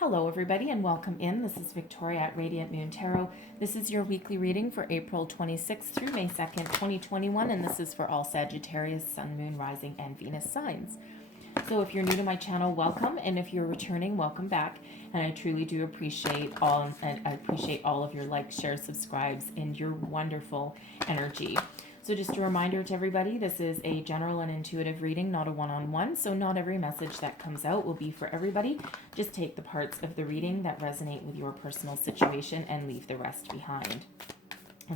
Hello, everybody, and welcome in. This is Victoria at Radiant Moon Tarot. This is your weekly reading for April 26th through May 2nd, 2021, and this is for all Sagittarius, Sun, Moon, Rising, and Venus signs. So if you're new to my channel, welcome, and if you're returning, welcome back. And I truly do appreciate all of your likes, shares, subscribes, and your wonderful energy. So just a reminder to everybody, this is a general and intuitive reading, not a one-on-one. So not every message that comes out will be for everybody. Just take the parts of the reading that resonate with your personal situation and leave the rest behind.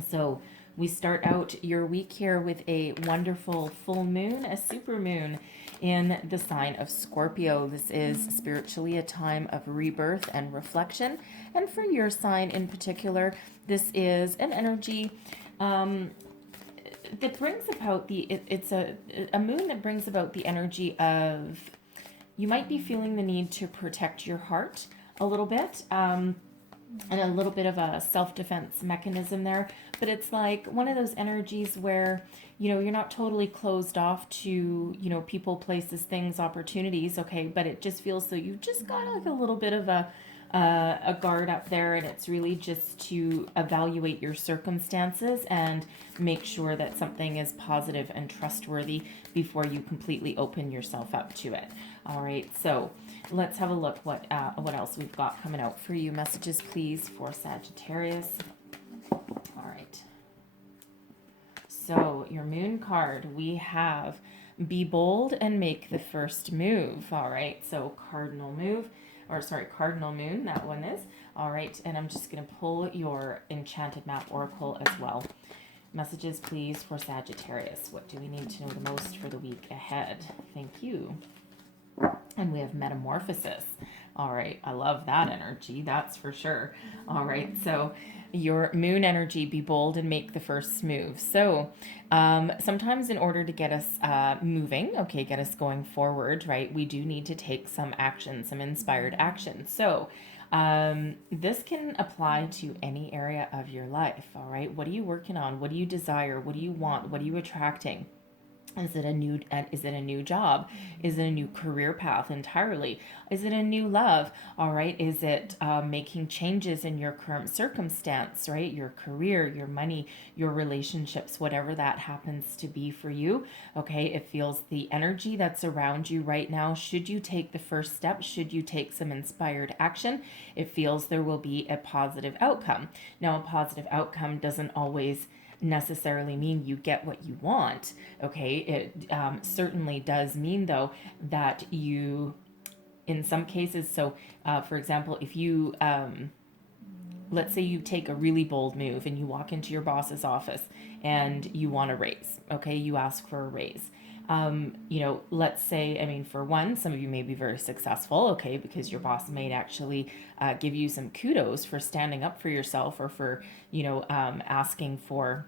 So we start out your week here with a wonderful full moon, a super moon in the sign of Scorpio. This is spiritually a time of rebirth and reflection. And for your sign in particular, this is an energy that brings about it's a moon that brings about the energy of, you might be feeling the need to protect your heart a little bit, and a little bit of a self-defense mechanism there. But it's like one of those energies where, you're not totally closed off to, people, places, things, opportunities, okay, but it just feels so you've just got like a little bit of a guard up there, and it's really just to evaluate your circumstances and make sure that something is positive and trustworthy before you completely open yourself up to it. All right, so let's have a look what else we've got coming out for you. Messages, please, for Sagittarius. All right. So your moon card, we have be bold and make the first move. All right, so cardinal moon, that one is. All right, and I'm just going to pull your Enchanted Map Oracle as well. Messages, please, for Sagittarius. What do we need to know the most for the week ahead? Thank you. And we have Metamorphosis. All right, I love that energy, that's for sure. All right, so your moon energy, be bold and make the first move. So sometimes in order to get us moving, okay, get us going forward, right, we do need to take some action, some inspired action. So this can apply to any area of your life. All right, what are you working on? What do you desire? What do you want? What are you attracting? Is it a new job? Is it a new career path entirely? Is it a new love? All right. Is it making changes in your current circumstance, right? Your career, your money, your relationships, whatever that happens to be for you. Okay. It feels the energy that's around you right now. Should you take the first step? Should you take some inspired action? It feels there will be a positive outcome. Now, a positive outcome doesn't always necessarily mean you get what you want. Okay, it certainly does mean, though, that you, in some cases, so for example, if you let's say you take a really bold move and you walk into your boss's office and you want a raise. Okay, you ask for a raise. Let's say, I mean, for one, some of you may be very successful, okay, because your boss may actually give you some kudos for standing up for yourself, or for, asking for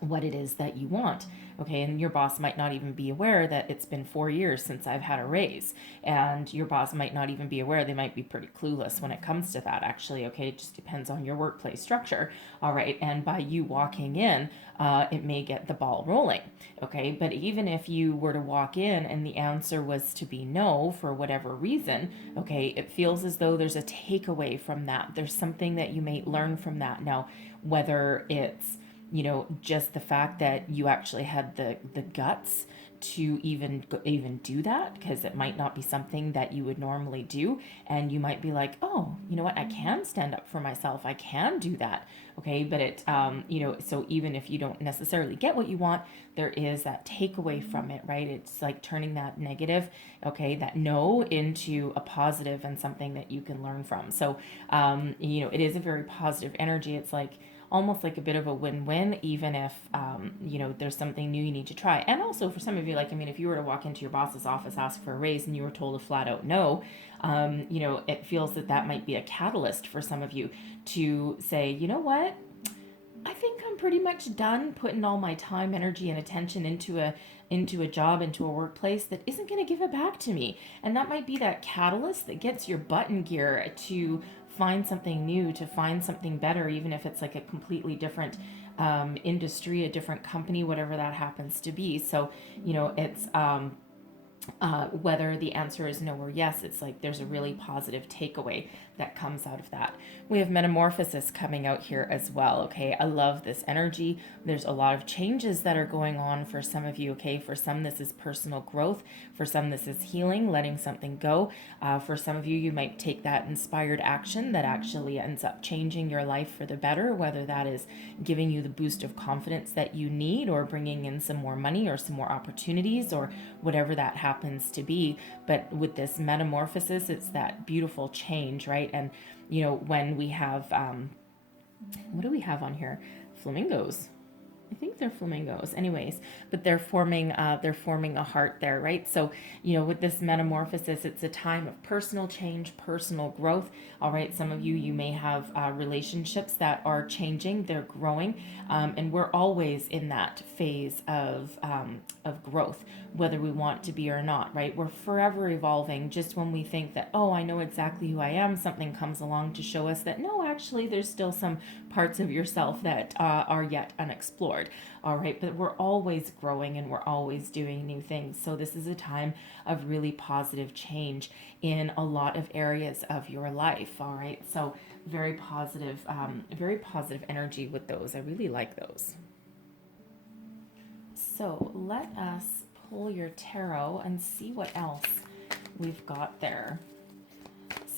what it is that you want. Okay, and your boss might not even be aware that it's been 4 years since I've had a raise, and your boss might not even be aware. They might be pretty clueless when it comes to that, actually. Okay, it just depends on your workplace structure. All right, and by you walking in, it may get the ball rolling. Okay, but even if you were to walk in and the answer was to be no for whatever reason, okay, it feels as though there's a takeaway from that. There's something that you may learn from that. Now, whether it's just the fact that you actually had the guts to even do that, because it might not be something that you would normally do, and you might be like, oh, you know what, I can stand up for myself, I can do that. Okay, but it so even if you don't necessarily get what you want, there is that takeaway from it, right? It's like turning that negative, okay, that no, into a positive and something that you can learn from. So it is a very positive energy. It's like almost like a bit of a win-win, even if there's something new you need to try. And also for some of you, like, I mean, if you were to walk into your boss's office, ask for a raise, and you were told a flat out no, it feels that might be a catalyst for some of you to say, you know what, I think I'm pretty much done putting all my time, energy, and attention into a job, into a workplace that isn't going to give it back to me. And that might be that catalyst that gets your butt in gear to find something new, to find something better, even if it's like a completely different industry, a different company, whatever that happens to be. So, it's Whether the answer is no or yes, it's like there's a really positive takeaway that comes out of that. We have metamorphosis coming out here as well. Okay, I love this energy. There's a lot of changes that are going on for some of you. Okay, for some this is personal growth, for some this is healing, letting something go. For some of you, you might take that inspired action that actually ends up changing your life for the better, whether that is giving you the boost of confidence that you need, or bringing in some more money or some more opportunities, or whatever that happens to be. But with this metamorphosis, it's that beautiful change, right? And when we have what do we have on here? Flamingos. I think they're flamingos, anyways, but they're forming a heart there, right? So with this metamorphosis, it's a time of personal change, personal growth. All right, some of you may have relationships that are changing, they're growing, and we're always in that phase of growth, whether we want to be or not, right? We're forever evolving. Just when we think that, oh, I know exactly who I am, something comes along to show us that no, actually, there's still some parts of yourself that are yet unexplored. All right, but we're always growing and we're always doing new things. So this is a time of really positive change in a lot of areas of your life. All right, so very positive energy with those. I really like those. So let us pull your tarot and see what else we've got there.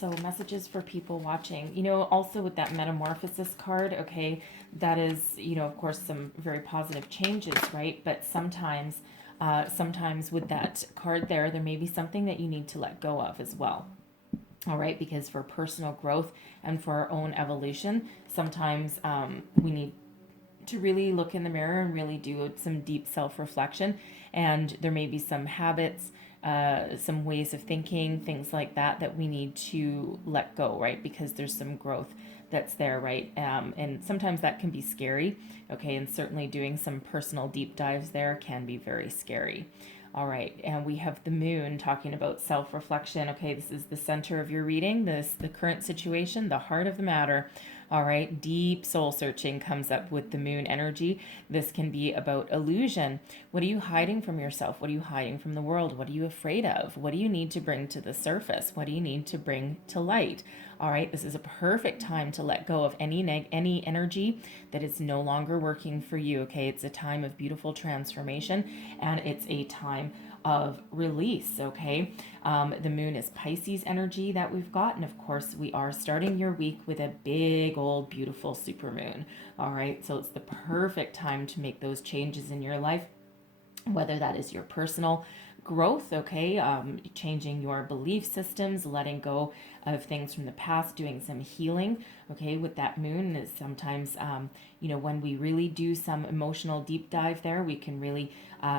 So messages for people watching, also with that metamorphosis card, okay, that is, of course, some very positive changes, right? But sometimes with that card there may be something that you need to let go of as well. All right, because for personal growth and for our own evolution, sometimes we need to really look in the mirror and really do some deep self-reflection. And there may be some habits, some ways of thinking, things like that we need to let go, right? Because there's some growth that's there, right? And sometimes that can be scary, okay? And certainly doing some personal deep dives there can be very scary. All right, and we have the moon talking about self-reflection. Okay, this is the center of your reading, the current situation, the heart of the matter. All right, deep soul searching comes up with the moon energy. This can be about illusion. What are you hiding from yourself? What are you hiding from the world? What are you afraid of? What do you need to bring to the surface? What do you need to bring to light? All right, this is a perfect time to let go of any energy that is no longer working for you. Okay, it's a time of beautiful transformation, and it's a time of release. Okay, the moon is Pisces energy that we've got, and of course we are starting your week with a big old beautiful supermoon. All right, so it's the perfect time to make those changes in your life, whether that is your personal growth, okay, changing your belief systems, letting go of things from the past, doing some healing, okay, with that moon. Is sometimes when we really do some emotional deep dive there, we can really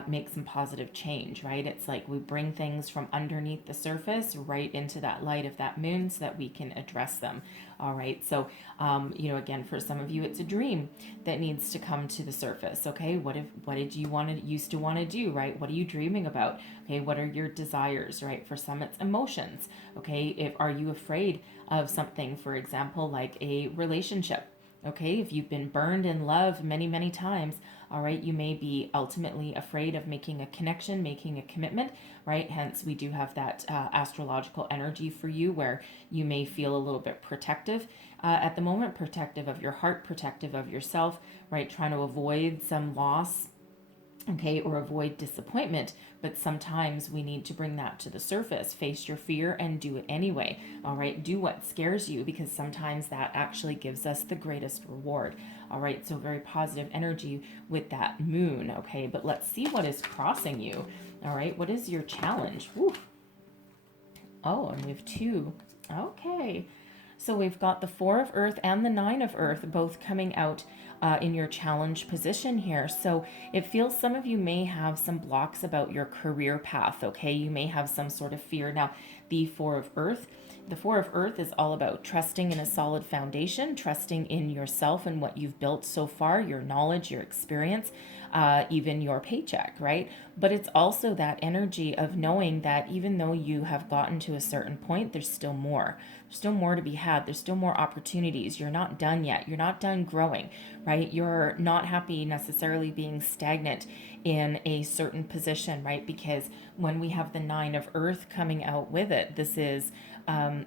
make some positive change, right? It's like we bring things from underneath the surface right into that light of that moon so that we can address them. All right, so again, for some of you it's a dream that needs to come to the surface. Okay, what did you used to want to do, right? What are you dreaming about? Okay, what are your desires, right? For some it's emotions. Okay, are you afraid of something, for example, like a relationship? Okay, if you've been burned in love many, many times, all right, you may be ultimately afraid of making a connection, making a commitment, right? Hence, we do have that astrological energy for you where you may feel a little bit protective at the moment, protective of your heart, protective of yourself, right? Trying to avoid some loss, okay, or avoid disappointment. But sometimes we need to bring that to the surface, face your fear and do it anyway. All right, do what scares you, because sometimes that actually gives us the greatest reward. All right, so very positive energy with that moon. Okay, but let's see what is crossing you. All right, what is your challenge? Woo. Oh, and we have two. Okay, so we've got the Four of Earth and the Nine of Earth both coming out in your challenge position here. So it feels some of you may have some blocks about your career path, okay? You may have some sort of fear. Now, the Four of Earth is all about trusting in a solid foundation, trusting in yourself and what you've built so far, your knowledge, your experience, even your paycheck, right? But it's also that energy of knowing that even though you have gotten to a certain point, there's still more. There's still more to be had. There's still more opportunities. You're not done yet. You're not done growing, right? You're not happy necessarily being stagnant in a certain position, right? Because when we have the Nine of Earth coming out with it, this is an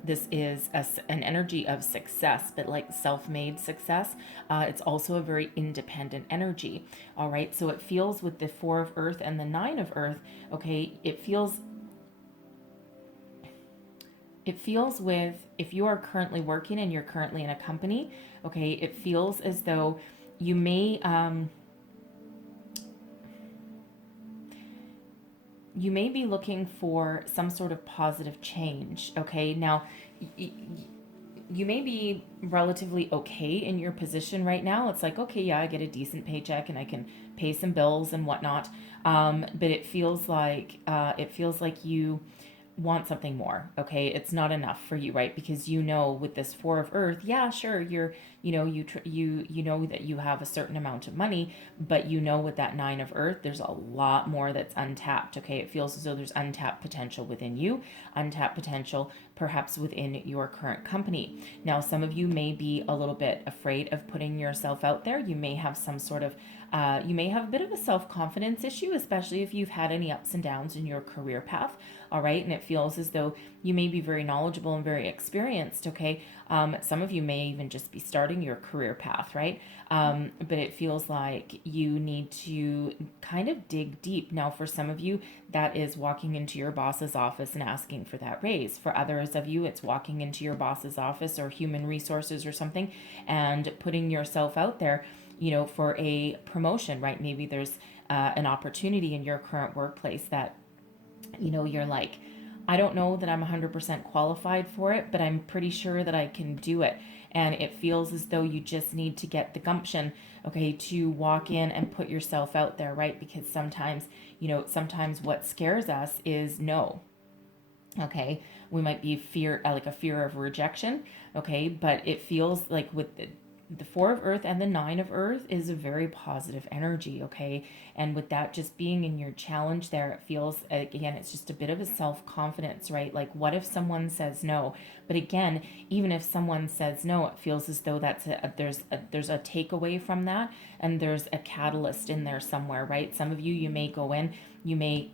energy of success, but like self-made success. It's also a very independent energy. All right. So it feels with the Four of Earth and the Nine of Earth. Okay. It feels with, if you are currently working and you're currently in a company, okay, it feels as though you may, you may be looking for some sort of positive change. Okay. Now, you may be relatively okay in your position right now. It's like, okay, yeah, I get a decent paycheck and I can pay some bills and whatnot. But it feels like you want something more. Okay, it's not enough for you, right? Because with this Four of Earth, yeah, sure, you know that you have a certain amount of money, but with that Nine of Earth, there's a lot more that's untapped. Okay, it feels as though there's untapped potential within you, untapped potential perhaps within your current company. Now, some of you may be a little bit afraid of putting yourself out there. You may have some sort of you may have a bit of a self confidence issue, especially if you've had any ups and downs in your career path. All right. And it feels as though you may be very knowledgeable and very experienced. Okay. Some of you may even just be starting your career path, right? But it feels like you need to kind of dig deep. Now, for some of you, that is walking into your boss's office and asking for that raise. For others of you, it's walking into your boss's office or human resources or something and putting yourself out there, for a promotion, right? Maybe there's an opportunity in your current workplace that, you're like, I don't know that I'm 100% qualified for it, but I'm pretty sure that I can do it. And it feels as though you just need to get the gumption, okay, to walk in and put yourself out there, right? Because sometimes what scares us is no. Okay, we might be like a fear of rejection. Okay, but it feels like with the Four of Earth and the Nine of Earth is a very positive energy. Okay, and with that just being in your challenge there, it feels, again, it's just a bit of a self-confidence, right? Like, what if someone says no? But again, even if someone says no, it feels as though there's a takeaway from that, and there's a catalyst in there somewhere, right? Some of you may go in, you may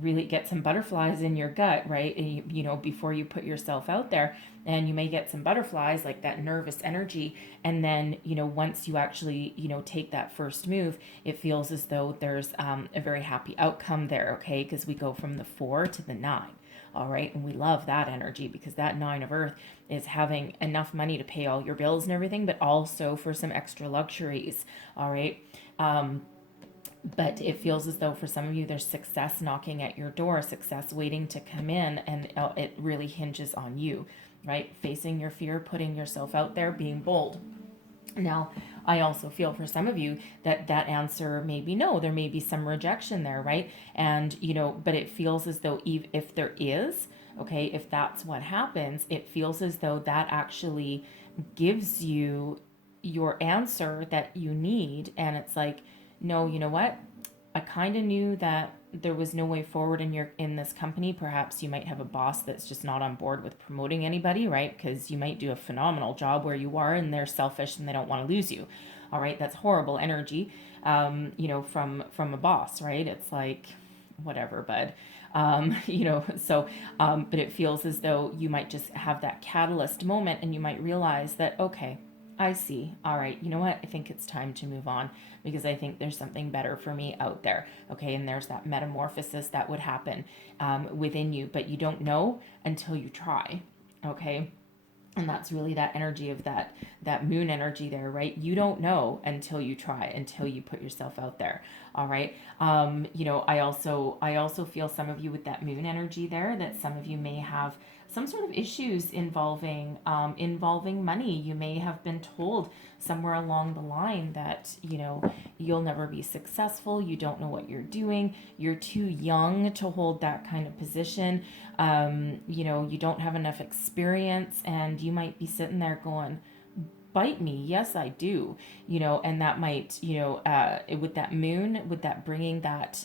really get some butterflies in your gut, right? And before you put yourself out there, and you may get some butterflies, like that nervous energy. And then, once you actually, take that first move, it feels as though there's a very happy outcome there. Okay. Because we go from the 4 to the 9. All right. And we love that energy, because that Nine of Earth is having enough money to pay all your bills and everything, but also for some extra luxuries. All right. But it feels as though for some of you, there's success knocking at your door, success waiting to come in, and it really hinges on you, right? Facing your fear, putting yourself out there, being bold. Now, I also feel for some of you that answer may be no. There may be some rejection there, right? And, but it feels as though if there is, okay, if that's what happens, it feels as though that actually gives you your answer that you need. And it's like, no, you know what? I kind of knew that there was no way forward in this company. Perhaps you might have a boss that's just not on board with promoting anybody, right? Because you might do a phenomenal job where you are, and they're selfish and they don't want to lose you. All right, that's horrible energy, from a boss, right? It's like, whatever, bud. But it feels as though you might just have that catalyst moment, and you might realize that, okay, I see. All right. You know what? I think it's time to move on, because I think there's something better for me out there. Okay. And there's that metamorphosis that would happen within you, but you don't know until you try. Okay. And that's really that energy of that moon energy there, right? You don't know until you try, until you put yourself out there. All right. I also feel some of you with that moon energy there, that some of you may have some sort of issues involving money. You may have been told somewhere along the line that you'll never be successful. You don't know what you're doing. You're too young to hold that kind of position. You don't have enough experience, and you might be sitting there going, bite me. Yes, I do. And that might, with that moon, with that bringing that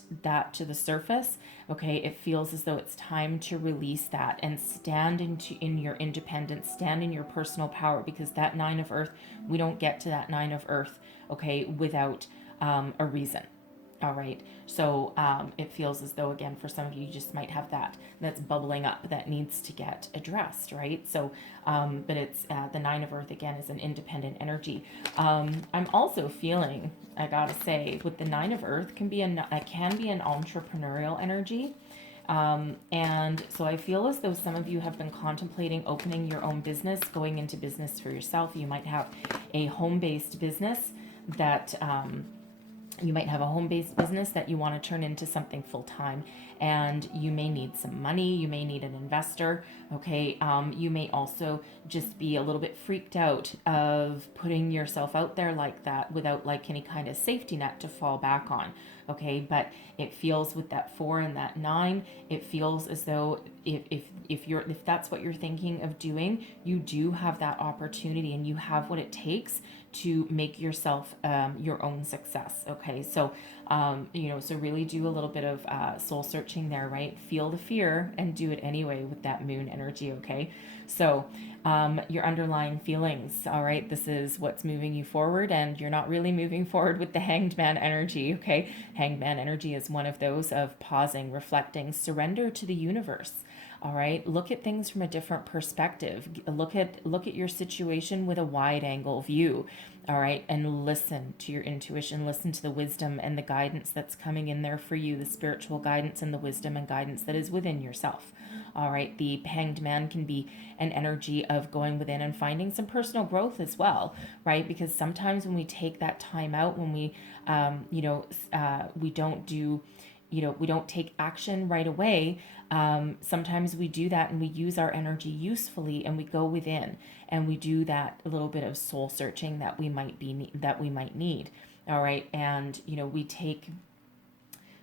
to the surface, okay, it feels as though it's time to release that and stand in your independence, stand in your personal power, because that 9 of Earth, we don't get to that 9 of Earth, okay, without a reason. All right. So it feels as though, again, for some of you, you just might have that's bubbling up that needs to get addressed, right? So, but it's the 9 of Earth, again, is an independent energy. I'm also feeling, I gotta say, with the 9 of Earth, can be an entrepreneurial energy. And so I feel as though some of you have been contemplating opening your own business, going into business for yourself. You might have a home-based business that you want to turn into something full time, and you may need some money. You may need an investor. Okay. You may also just be a little bit freaked out of putting yourself out there like that without like any kind of safety net to fall back on. Okay. But it feels with that 4 and that 9, it feels as though if that's what you're thinking of doing, you do have that opportunity and you have what it takes to make yourself your own success. Okay. So so really do a little bit of soul searching there, right? Feel the fear and do it anyway with that moon energy. Okay. So your underlying feelings, all right, this is what's moving you forward, and you're not really moving forward with the Hanged Man energy. Okay. Hanged Man energy is one of those of pausing, reflecting, surrender to the universe. All right. Look at things from a different perspective. Look at your situation with a wide angle view. All right. And listen to your intuition, listen to the wisdom and the guidance that's coming in there for you, the spiritual guidance and the wisdom and guidance that is within yourself. All right. The Hanged Man can be an energy of going within and finding some personal growth as well, right? Because sometimes when we take that time out, when we don't do, we don't take action right away. Sometimes we do that and we use our energy usefully, and we go within and we do that a little bit of soul searching that we might need. All right. And,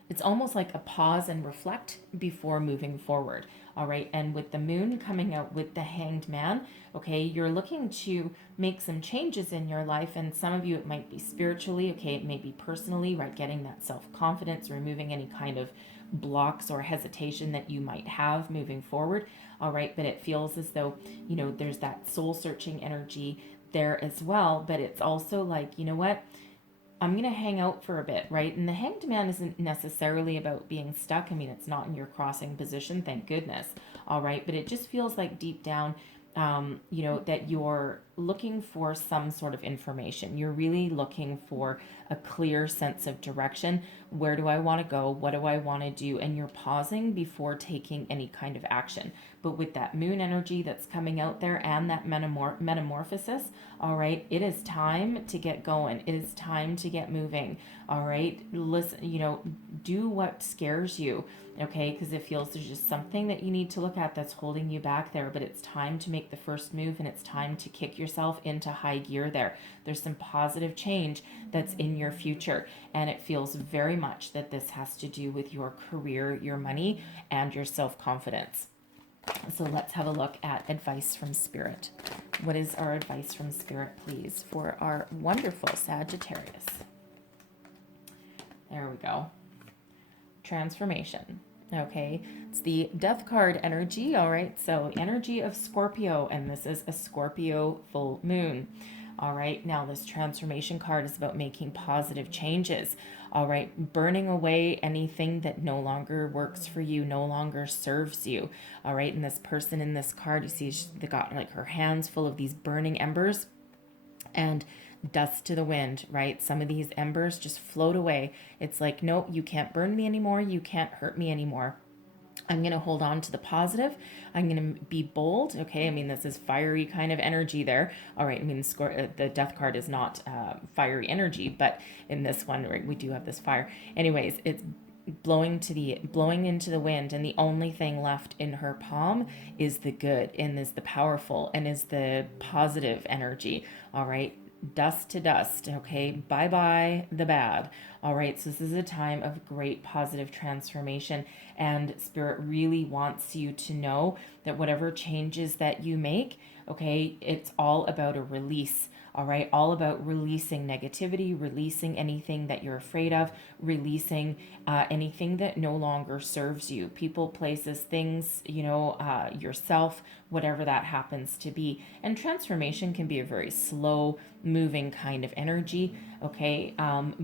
it's almost like a pause and reflect before moving forward. All right. And with the moon coming out with the Hanged Man, okay, you're looking to make some changes in your life. And some of you, it might be spiritually. Okay. It may be personally, right? Getting that self-confidence, removing any kind of blocks or hesitation that you might have moving forward. All right. But it feels as though, there's that soul searching energy there as well. But it's also like, you know what? I'm going to hang out for a bit, right? And the Hanged Man isn't necessarily about being stuck. I mean, it's not in your crossing position, thank goodness. All right. But it just feels like deep down, that you're looking for some sort of information. You're really looking for a clear sense of direction. Where do I want to go? What do I want to do? And you're pausing before taking any kind of action. But with that moon energy that's coming out there and that metamorphosis, all right, it is time to get going. It is time to get moving. All right. Listen, do what scares you. Okay. Because it feels there's just something that you need to look at that's holding you back there, but it's time to make the first move, and it's time to kick yourself into high gear there. There's some positive change that's in your future, and it feels very much that this has to do with your career, your money, and your self-confidence. So let's have a look at advice from Spirit. What is our advice from Spirit, please, for our wonderful Sagittarius? There we go. Transformation. Okay, it's the Death card energy. All right, so energy of Scorpio, and this is a Scorpio full moon. All right, now this transformation card is about making positive changes. All right, burning away anything that no longer works for you, no longer serves you. All right, and this person in this card, you see, they got like her hands full of these burning embers and dust to the wind, right? Some of these embers just float away. It's like, nope, you can't burn me anymore. You can't hurt me anymore. I'm going to hold on to the positive. I'm going to be bold. Okay. I mean, this is fiery kind of energy there. All right. I mean, the death card is not fiery energy, but in this one, right, we do have this fire. Anyways, it's blowing into the wind, and the only thing left in her palm is the good, and is the powerful, and is the positive energy. All right. Dust to dust. Okay. Bye bye the bad. All right, so this is a time of great positive transformation, and Spirit really wants you to know that whatever changes that you make, okay, it's all about a release. All right, all about releasing negativity, releasing anything that you're afraid of, releasing anything that no longer serves you. People, places, things, yourself, whatever that happens to be. And transformation can be a very slow moving kind of energy, okay?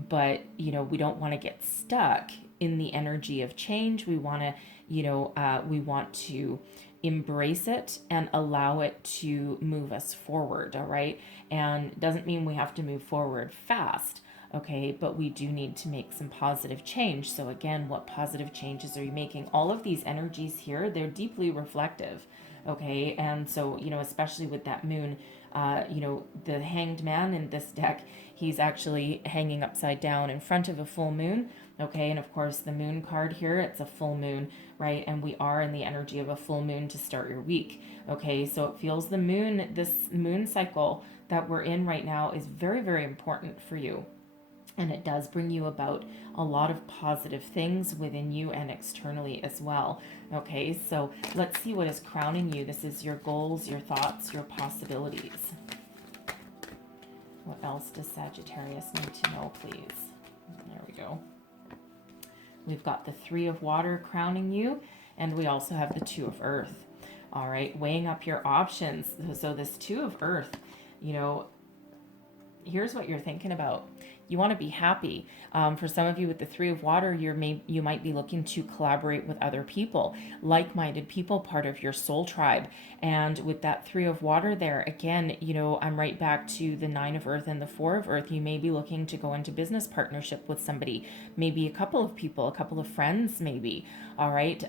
But, we don't want to get stuck in the energy of change. We want to, we want to embrace it and allow it to move us forward, all right? And it doesn't mean we have to move forward fast, okay? But we do need to make some positive change. So again, what positive changes are you making? All of these energies here, they're deeply reflective, okay? And so, especially with that moon, the Hanged Man in this deck, he's actually hanging upside down in front of a full moon, okay? And of course, the moon card here, it's a full moon, right? And we are in the energy of a full moon to start your week, okay? So it feels the moon, this moon cycle that we're in right now is very, very important for you. And it does bring you about a lot of positive things within you and externally as well. Okay, so let's see what is crowning you. This is your goals, your thoughts, your possibilities. What else does Sagittarius need to know, please? There we go. We've got the Three of Water crowning you, and we also have the Two of Earth. All right, weighing up your options. So this Two of Earth, here's what you're thinking about. You want to be happy. For some of you with the Three of Water, you might be looking to collaborate with other people, like-minded people, part of your soul tribe. And with that Three of Water there, again, I'm right back to the Nine of Earth and the Four of Earth. You may be looking to go into business partnership with somebody, maybe a couple of people, a couple of friends, maybe. All right.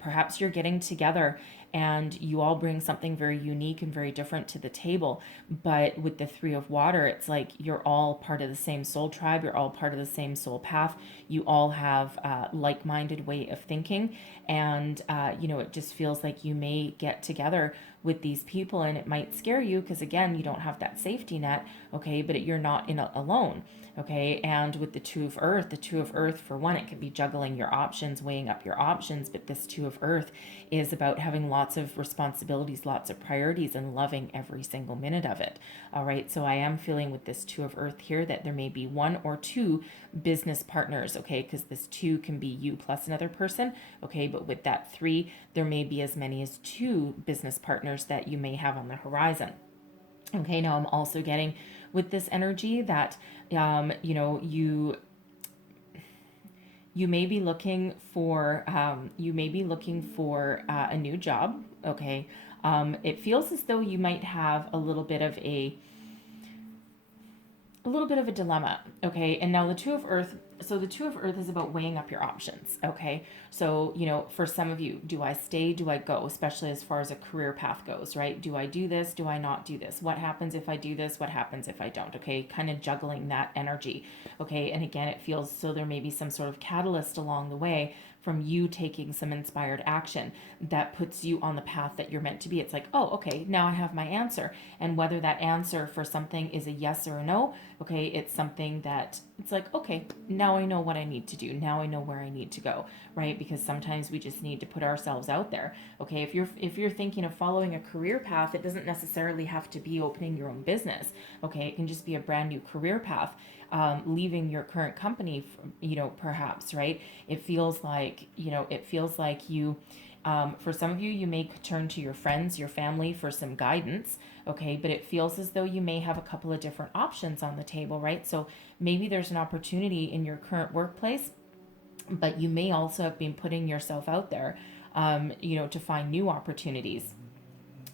Perhaps you're getting together and you all bring something very unique and very different to the table. But with the Three of Water, it's like you're all part of the same soul tribe. You're all part of the same soul path. You all have a like-minded way of thinking. And, it just feels like you may get together with these people, and it might scare you because, again, you don't have that safety net, okay? But you're not alone. Okay, and with the Two of Earth, for one, it could be juggling your options, weighing up your options, but this Two of Earth is about having lots of responsibilities, lots of priorities, and loving every single minute of it. All right, so I am feeling with this Two of Earth here that there may be one or two business partners, okay, because this two can be you plus another person, okay, but with that three, there may be as many as two business partners that you may have on the horizon. Okay, now I'm also getting with this energy that you may be looking for a new job. Okay, it feels as though you might have a little bit of a dilemma. Okay, and now the Two of Earth. So the Two of Earth is about weighing up your options. Okay, so for some of you, do I stay, do I go, especially as far as a career path goes, right? Do I do this, do I not do this? What happens if I do this? What happens if I don't? Okay, kind of juggling that energy. Okay, and again, it feels so there may be some sort of catalyst along the way from you taking some inspired action that puts you on the path that you're meant to be. It's like, oh, okay, now I have my answer. And whether that answer for something is a yes or a no, okay, it's something that it's like, okay, now I know what I need to do. Now I know where I need to go, right? Because sometimes we just need to put ourselves out there. Okay, if you're thinking of following a career path, it doesn't necessarily have to be opening your own business. Okay, it can just be a brand new career path. Leaving your current company, perhaps, right? It feels like you, for some of you, you may turn to your friends, your family for some guidance, okay? But it feels as though you may have a couple of different options on the table, right? So maybe there's an opportunity in your current workplace, but you may also have been putting yourself out there, to find new opportunities.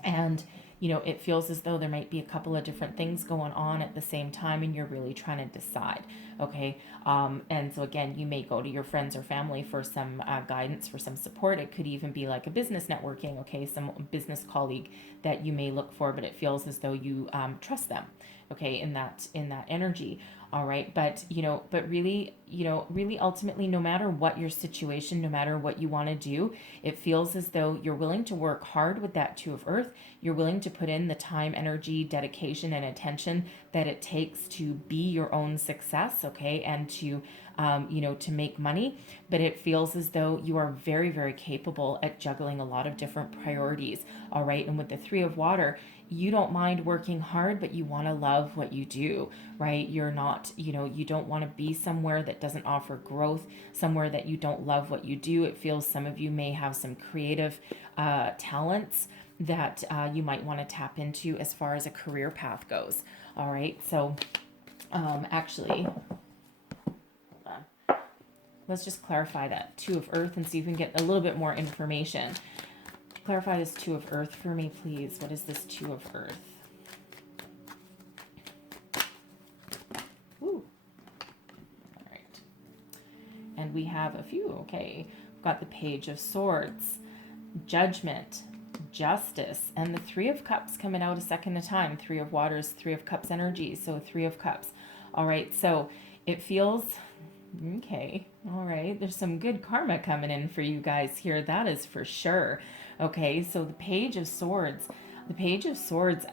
And it feels as though there might be a couple of different things going on at the same time, and you're really trying to decide, okay? And so again, you may go to your friends or family for some guidance, for some support. It could even be like a business networking, okay? Some business colleague that you may look for, but it feels as though you trust them, okay? In that energy. All right. But, but really, really ultimately, no matter what your situation, no matter what you want to do, it feels as though you're willing to work hard with that Two of Earth. You're willing to put in the time, energy, dedication, and attention that it takes to be your own success, okay, and to, to make money. But it feels as though you are very, very capable at juggling a lot of different priorities, all right. And with the Three of Water, you don't mind working hard, but you want to love what you do, right? You're not, you don't want to be somewhere that doesn't offer growth, somewhere that you don't love what you do. It feels some of you may have some creative talents that you might want to tap into as far as a career path goes. All right. So actually, hold on. Let's just clarify that Two of Earth and see if we can get a little bit more information. Clarify this Two of Earth for me, please. What is this Two of Earth? Ooh. All right. And we have a few. Okay. We've got the Page of Swords, Judgment, Justice, and the Three of Cups coming out a second a time. Three of Waters, Three of Cups energy. So Three of Cups. All right. So it feels... Okay. All right. There's some good karma coming in for you guys here. That is for sure. Okay. So the Page of Swords. The Page of Swords,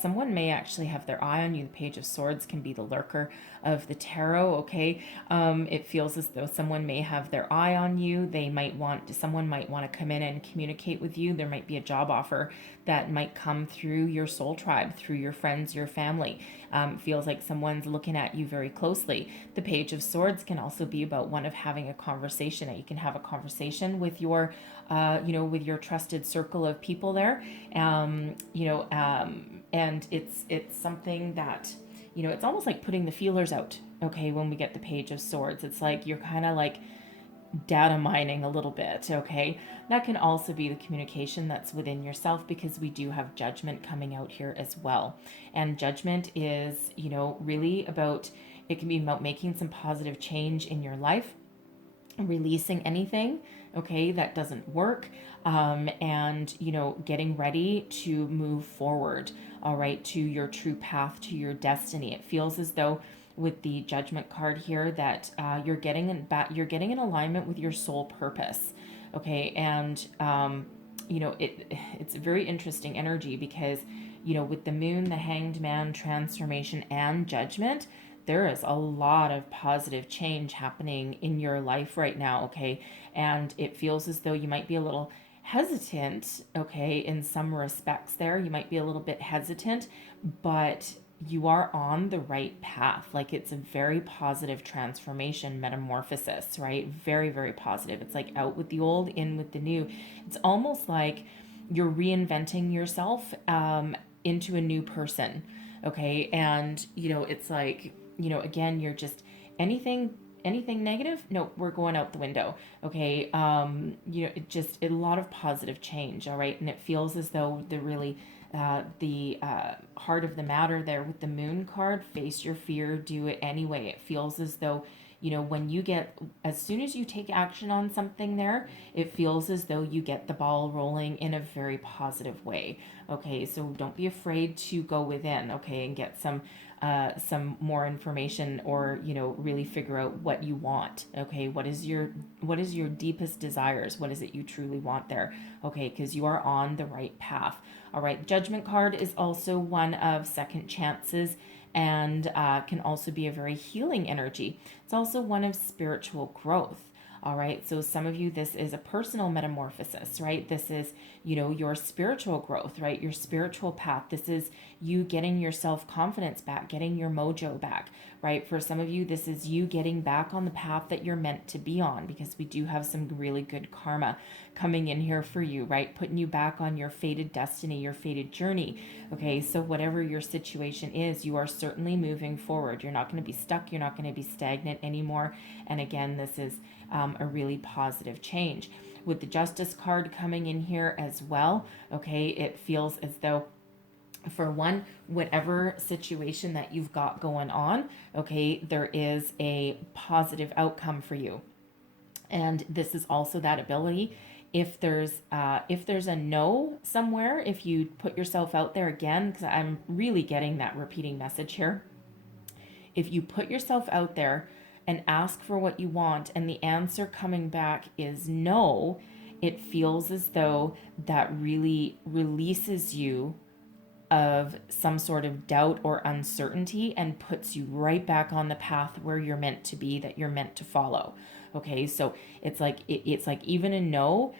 someone may actually have their eye on you. The Page of Swords can be the lurker of the tarot, okay? It feels as though someone may have their eye on you. Someone might want to come in and communicate with you. There might be a job offer that might come through your soul tribe, through your friends, your family. Feels like someone's looking at you very closely. The Page of Swords can also be about one of having a conversation. That you can have a conversation with your, with your trusted circle of people there. And it's something that, it's almost like putting the feelers out. Okay, when we get the Page of Swords, it's like you're kind of like data mining a little bit, okay? That can also be the communication that's within yourself, because we do have Judgment coming out here as well. And Judgment is, really about, it can be about making some positive change in your life, releasing anything, okay, that doesn't work, and, getting ready to move forward, all right, to your true path, to your destiny. It feels as though with the Judgment card here that you're getting in alignment with your soul purpose, okay? And it's a very interesting energy because with the Moon, the Hanged Man, transformation, and Judgment, there is a lot of positive change happening in your life right now, okay? And it feels as though you might be a little hesitant, okay, in some respects there. You might be a little bit hesitant, but you are on the right path. Like, it's a very positive transformation, metamorphosis, right? Very, very positive. It's like out with the old, in with the new. It's almost like you're reinventing yourself into a new person, okay? And, it's like, again, you're just anything negative, no, we're going out the window, okay? It just a lot of positive change, all right? And it feels as though the heart of the matter there with the Moon card, face your fear, do it anyway. It feels as though, as soon as you take action on something there, it feels as though you get the ball rolling in a very positive way, okay? So don't be afraid to go within, okay, and get some more information, or really figure out what you want, okay? What is your deepest desires? What is it you truly want there, okay? Because you are on the right path. All right, Judgment card is also one of second chances, and can also be a very healing energy. It's also one of spiritual growth. All right, so some of you, this is a personal metamorphosis, right? This is, your spiritual growth, right? Your spiritual path. This is you getting your self-confidence back, getting your mojo back, right? For some of you, this is you getting back on the path that you're meant to be on, because we do have some really good karma coming in here for you, right? Putting you back on your fated destiny, your fated journey. Okay, so whatever your situation is, you are certainly moving forward. You're not going to be stuck. You're not going to be stagnant anymore. And again, this is a really positive change. With the Justice card coming in here as well, okay, it feels as though, for one, whatever situation that you've got going on, okay, there is a positive outcome for you. And this is also that ability. If there's a no somewhere, if you put yourself out there again, because I'm really getting that repeating message here. if you put yourself out there and ask for what you want and the answer coming back is no, it feels as though that really releases you of some sort of doubt or uncertainty and puts you right back on the path where you're meant to be, that you're meant to follow. Okay, so it's like even a no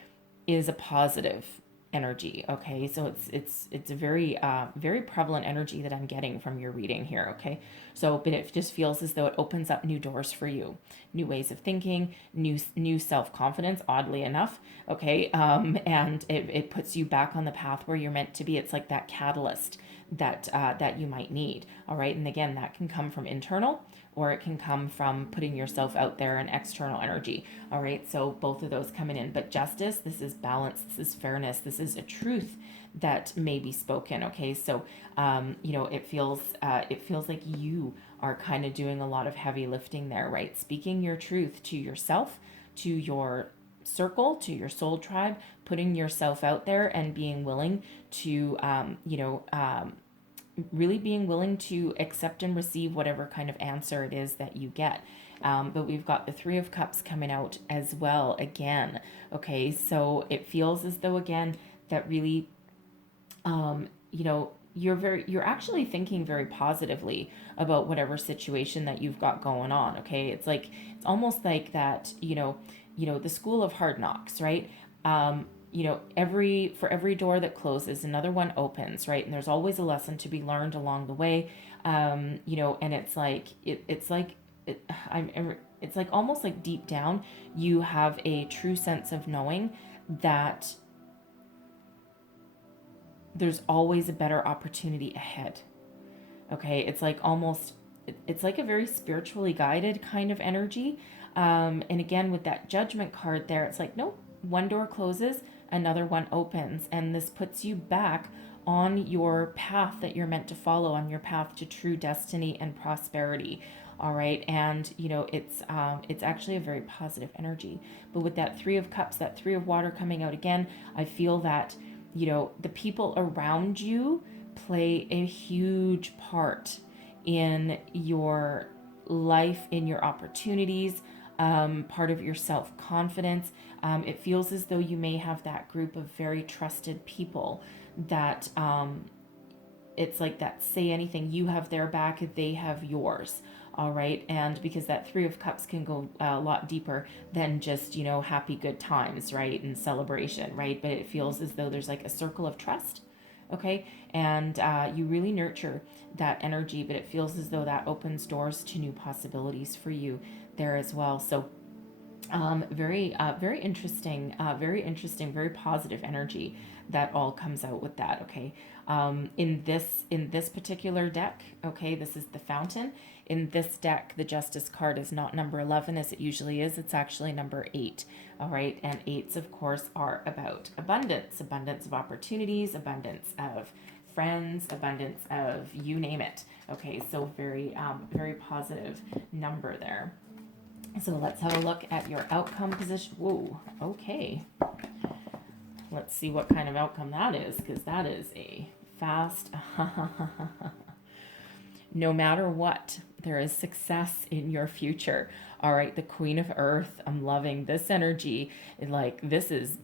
is a positive energy. Okay, so it's a very prevalent energy that I'm getting from your reading here. Okay, so but it just feels as though it opens up new doors for you, new ways of thinking, new self-confidence, oddly enough. Okay, and it puts you back on the path where you're meant to be. It's like that catalyst that you might need. All right, and again, that can come from internal, or it can come from putting yourself out there in external energy. All right, so both of those coming in. But justice, this is balance, this is fairness, this is a truth that may be spoken. Okay, so it feels like you are kind of doing a lot of heavy lifting there, right? Speaking your truth to yourself, to your circle, to your soul tribe, putting yourself out there and being willing to really being willing to accept and receive whatever kind of answer it is that you get. But we've got the Three of Cups coming out as well again. Okay, so it feels as though again that really, you're actually thinking very positively about whatever situation that you've got going on. Okay, it's almost like that. The school of hard knocks, right? For every door that closes, another one opens, right? And there's always a lesson to be learned along the way. And it's like almost like deep down, you have a true sense of knowing that there's always a better opportunity ahead. Okay, it's like a very spiritually guided kind of energy. And again, with that Judgment card there, it's like, nope, one door closes, another one opens. And this puts you back on your path that you're meant to follow, on your path to true destiny and prosperity. All right. And, it's actually a very positive energy. But with that Three of Cups, that Three of Water coming out again, I feel that, the people around you play a huge part in your life, in your opportunities, part of your self-confidence. It feels as though you may have that group of very trusted people that it's like that say anything, you have their back, they have yours. All right, and because that Three of Cups can go a lot deeper than just happy good times, right, and celebration, right? But it feels as though there's like a circle of trust. Okay, and you really nurture that energy, but it feels as though that opens doors to new possibilities for you there as well. So very interesting, very positive energy that all comes out with that. Okay, in this particular deck, okay, this is the Fountain. In this deck, the Justice card is not number 11 as it usually is. It's actually number 8. All right, and 8s, of course, are about abundance of opportunities, abundance of friends, abundance of you name it. Okay, so very positive number there. So let's have a look at your outcome position. Whoa, okay. Let's see what kind of outcome that is, because that is a fast. No matter what, there is success in your future. All right, the Queen of Earth. I'm loving this energy. Like this is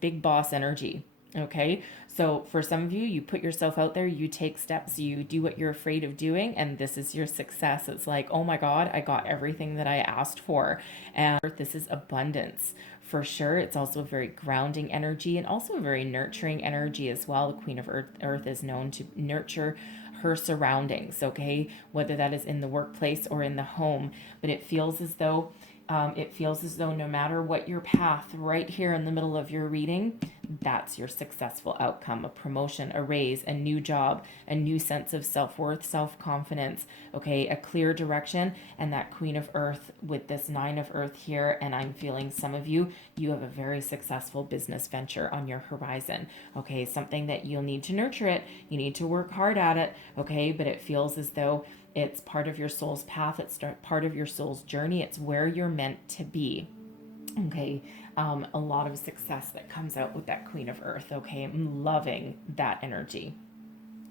big boss energy. Okay, so for some of you, you put yourself out there, you take steps, you do what you're afraid of doing, and this is your success. It's like, oh my God, I got everything that I asked for. And this is abundance for sure. It's also a very grounding energy and also a very nurturing energy as well. The Queen of Earth is known to nurture her surroundings, okay, whether that is in the workplace or in the home. But it feels as though no matter what your path, right here in the middle of your reading, that's your successful outcome: a promotion, a raise, a new job, a new sense of self-worth, self-confidence, okay, a clear direction. And that Queen of Earth with this Nine of Earth here, and I'm feeling some of you have a very successful business venture on your horizon, okay, something that you'll need to nurture it, you need to work hard at it, okay, but it feels as though it's part of your soul's path, it's part of your soul's journey, it's where you're meant to be. Okay, a lot of success that comes out with that Queen of Earth. Okay, I'm loving that energy.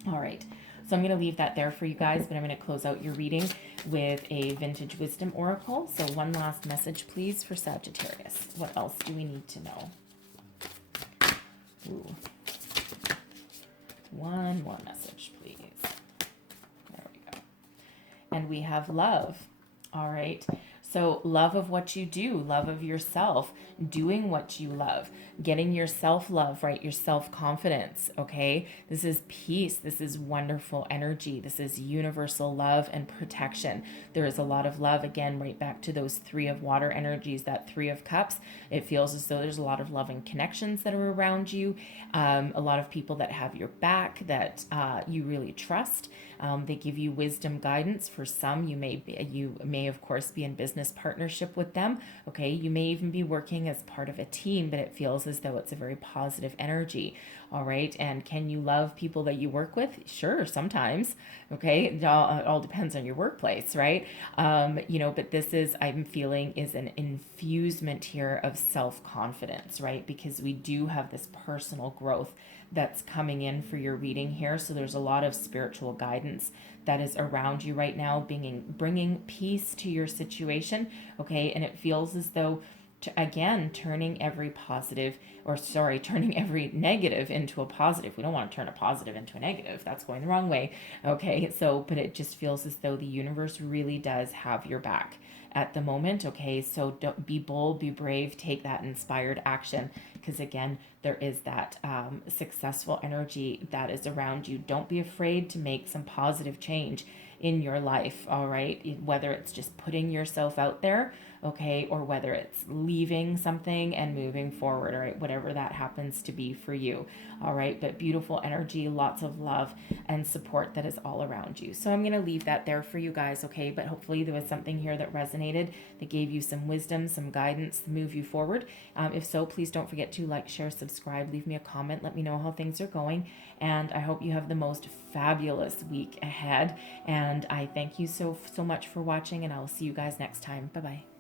All right, So I'm going to leave that there for you guys, but I'm going to close out your reading with a vintage wisdom oracle. So one last message, please, for Sagittarius. What else do we need to know? Ooh. One more message, please. There we go. And we have love. All right. So love of what you do, love of yourself, doing what you love, getting your self-love, right? Your self-confidence, okay? This is peace. This is wonderful energy. This is universal love and protection. There is a lot of love, again, right back to those 3 of water energies, that 3 of cups. It feels as though there's a lot of loving connections that are around you, a lot of people that have your back, that you really trust. They give you wisdom, guidance. For some, you may of course be in business partnership with them. Okay, you may even be working as part of a team, but it feels as though it's a very positive energy. All right, and can you love people that you work with? Sure, sometimes. Okay, it all depends on your workplace, right? But this is, I'm feeling, is an infusement here of self-confidence, right? Because we do have this personal growth that's coming in for your reading here. So there's a lot of spiritual guidance that is around you right now, bringing peace to your situation. Okay, and it feels as though, turning every negative into a positive. We don't want to turn a positive into a negative. That's going the wrong way. Okay, so, but it just feels as though the universe really does have your back at the moment. Okay, so don't be bold, be brave, take that inspired action, because again, there is that successful energy that is around you. Don't be afraid to make some positive change in your life. All right, whether it's just putting yourself out there, okay, or whether it's leaving something and moving forward, all right, whatever that happens to be for you. All right, but beautiful energy, lots of love and support that is all around you. So I'm going to leave that there for you guys, okay, but hopefully there was something here that resonated, that gave you some wisdom, some guidance to move you forward. If so, please don't forget to like, share, subscribe, leave me a comment, let me know how things are going, and I hope you have the most fabulous week ahead, and I thank you so much for watching, and I will see you guys next time. Bye-bye.